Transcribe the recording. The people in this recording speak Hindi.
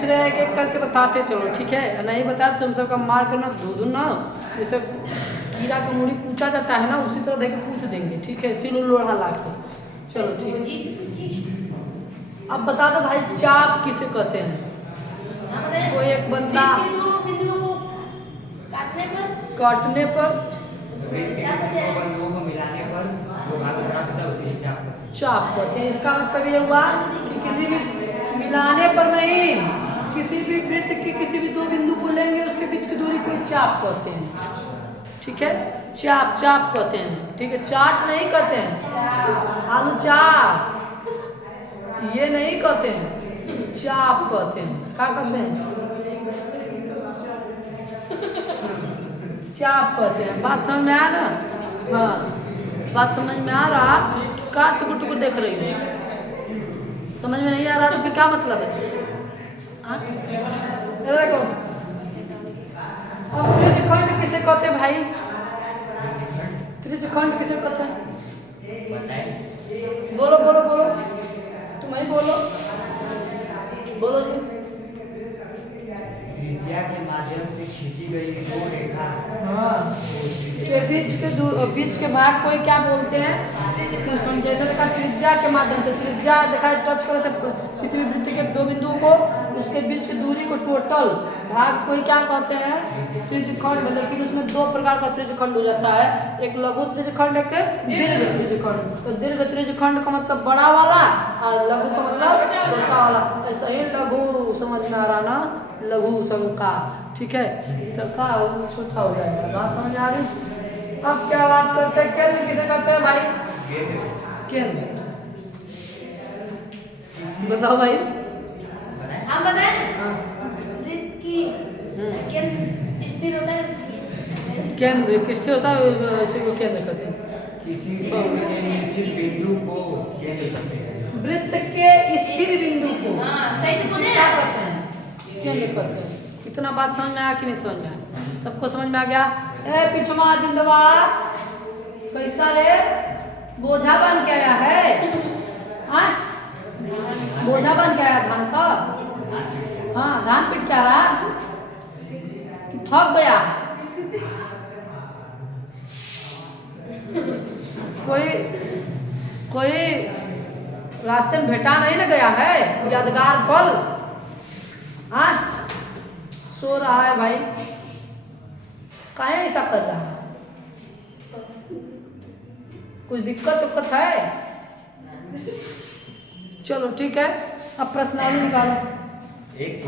पूछ रहे हैं, एक करके बताते चलो, ठीक है? नहीं बताया तुम सबका मार करना धो ना, जैसे कीड़ा का मुड़ी पूछा जाता है ना, उसी तरह देख पूछ देंगे, ठीक है? सिलो लोढ़ा ला के। चलो ठीक है। अब बता दो भाई, चाप किसे कहते हैं? कोई एक बंदा काटने पर चाप कहते हैं। इसका मतलब ये हुआ कि किसी भी मिलाने पर नहीं, किसी भी वृत्त के किसी भी दो बिंदु को लेंगे, उसके बीच की दूरी को चाप कहते हैं, ठीक है? चाप चाप कहते हैं, ठीक है? चाट नहीं कहते हैं, आलू चाप ये नहीं कहते हैं, चाप कहते हैं। क्या कहते हैं? चाप कहते हैं। बात समझ में आया ना? हाँ, बात समझ में आ रहा? काट टुकुर टुकुर देख रही हो, समझ में नहीं आ रहा तो फिर क्या मतलब है? देखो, अब त्रिज्यखंड किसे कहते हैं भाई? त्रिज्यखंड किसे कहते हैं? बोलो बोलो बोलो, तुम ही बोलो, बोलो जी। त्रिज्या के माध्यम से खींची गई दो रेखा के बीच के भाग को क्या बोलते हैं? जैसे देखा त्रिज्या के माध्यम से, त्रिज्या देखा टच करते किसी भी वृत्त के दो बिंदुओं को, उसके बीच की दूरी को टोटल भाग को ही क्या कहते हैं? त्रिज्यखंड। लेकिन उसमें दो प्रकार का त्रिज्यखंड हो जाता है, एक लघु त्रिज्यखंड, एक दीर्घ त्रिज्यखंड। तो दीर्घ त्रिज्यखंड का मतलब बड़ा वाला और लघु का मतलब छोटा वाला। ऐसा ही लघु समझ में आ रहा ना, लघु शंका, ठीक है? तो का छोटा हो जाएगा। बात समझ आ रही? अब क्या बात करते हैं, केंद्र किसे कहते हैं भाई? केंद्र बताओ भाई। हम बताएं? हाँ, वृत्त की केंद्र स्थिर होता है इसलिए। केंद्र किससे होता है? इसी को केंद्र कहते हैं। किसी भी निश्चित बिंदु को केंद्र कहते हैं। वृत्त के स्थिर बिंदु को हाँ, सही तो बोले क्या ना? कहते हैं? केंद्र कहते हैं। इतना बात समझ में आया कि नहीं समझ में आया? सबको समझ में आ गया? ए पिछवा बिंदवा कैसा रे? बोझा बन के आया है? हाँ, बोझा बन के आया धान का? हाँ, धान पीट के आ रहा कि थक गया? कोई रास्ते में भेटा नहीं ना गया है यादगार पल? हाँ, सो रहा है भाई, काहे ऐसा कर रहा है? कुछ दिक्कत है? चलो ठीक है, अब प्रश्नावली निकालो। एक